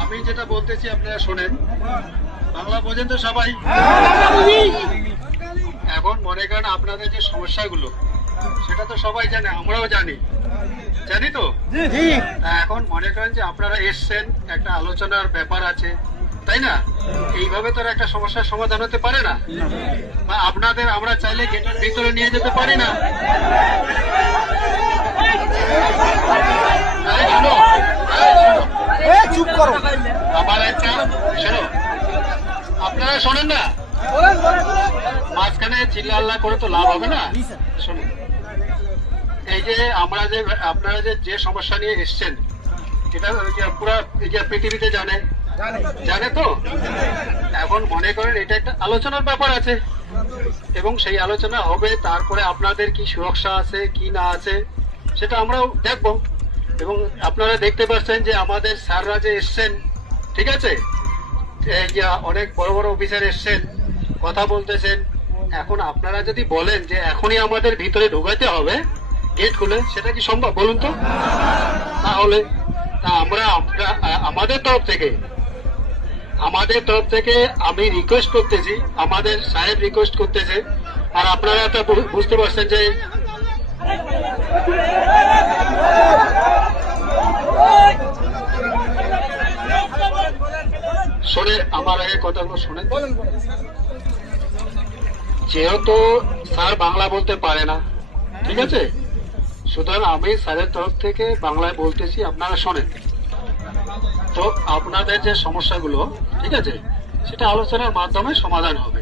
আমি যেটা বলতেছি আপনারা শোনেন, বাংলা বোঝেন তো সবাই? এখন মনে করেন আপনাদের যে সমস্যাগুলো সেটা তো সবাই জানে, আমরাও জানি তো। এখন মনে করেন যে আপনারা এসছেন, একটা আলোচনার ব্যাপার আছে, তাই না? এইভাবে তো একটা সমস্যার সমাধান হতে পারে না। বা আপনাদের আমরা চাইলে গেটের ভিতরে নিয়ে যেতে পারি না। চুপ করো, আমার একটা শোনো, আপনারা শোনেন না, মাঝখানে চিল্লা করে তো লাভ হবে না। শোনেন, এই যে আমরা যে আপনারা যে সমস্যা নিয়ে এসছেন, এটা পুরো পৃথিবীতে জানে তো। এখন মনে করেন এটা একটা আলোচনার ব্যাপার আছে, এবং সেই আলোচনা হবে, তারপরে আপনাদের কি সুরক্ষা আছে কি না আছে সেটা আমরাও দেখব। এবং আপনারা দেখতে পাচ্ছেন যে আমাদের স্যাররা যে এসছেন, ঠিক আছে, এই যে অনেক বড় বড় অফিসার এসছেন, কথা বলতেছেন। এখন আপনারা যদি বলেন যে এখনই আমাদের ভিতরে ঢোকাতে হবে গেট খুলে, সেটা কি সম্ভব বলুন তো? তাহলে আমরা আমাদের তরফ থেকে আমি রিকোয়েস্ট করতেছি, আমাদের সাহেব রিকোয়েস্ট করতেছে, আর আপনারা তো বুঝতে পারছেন যে শোনে, আমার আগে কথাগুলো শোনেন। যেহেতু স্যার বাংলা বলতে পারে না, ঠিক আছে, সুতরাং আমি স্যারের তরফ থেকে বাংলায় বলতেছি, আপনারা শোনেন। তো আপনাদের যে সমস্যাগুলো, ঠিক আছে, সেটা আলোচনার মাধ্যমে সমাধান হবে।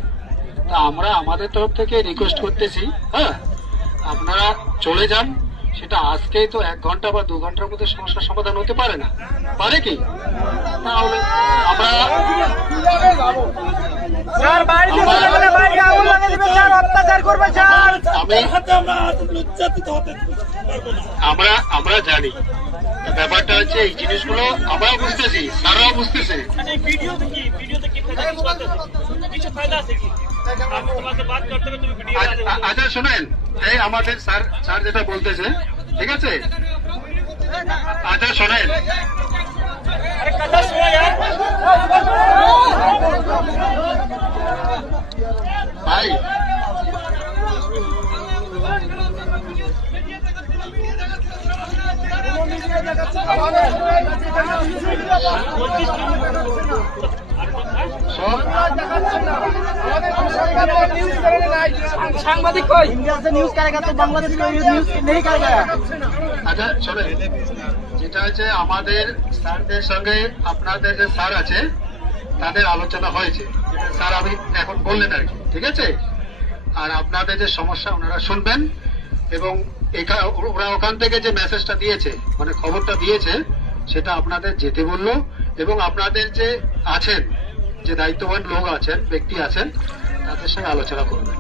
তা আমরা আমাদের তরফ থেকে রিকোয়েস্ট করতেছি, হ্যাঁ, আপনারা চলে যান। সেটা আজকেই তো 1 ঘন্টা বা 2 ঘন্টার মধ্যে সমস্যার সমাধান হতে পারে না, পারে কি? তাহলে আমরা আমরা জানি ব্যাপারটা হচ্ছে, এই জিনিসগুলো আমরাও বুঝতেছি, স্যাররাও বুঝতেছে। আচ্ছা শোনেন, এই আমাদের স্যার যেটা বলতেছে, ঠিক আছে, আচ্ছা শোনেন, ভাই সাংবাদিক কই? इंडिया से न्यूज करेगा तो बांग्लादेश में न्यूज नहीं करेगा। আচ্ছা শোনেন, যেটা হচ্ছে আমাদের স্যারদের সঙ্গে আপনাদের যে স্যার আছে তাদের আলোচনা হয়েছে, স্যার আমি এখন বললেন আর কি, ঠিক আছে। আর আপনাদের যে সমস্যা ওনারা শুনবেন, এবং ওরা ওখান থেকে যে মেসেজটা দিয়েছে, মানে খবরটা দিয়েছে, সেটা আপনাদের যেতে বললো। এবং আপনাদের যে আছেন, যে দায়িত্ববান লোক আছেন, ব্যক্তি আছেন, তাদের সঙ্গে আলোচনা করবেন।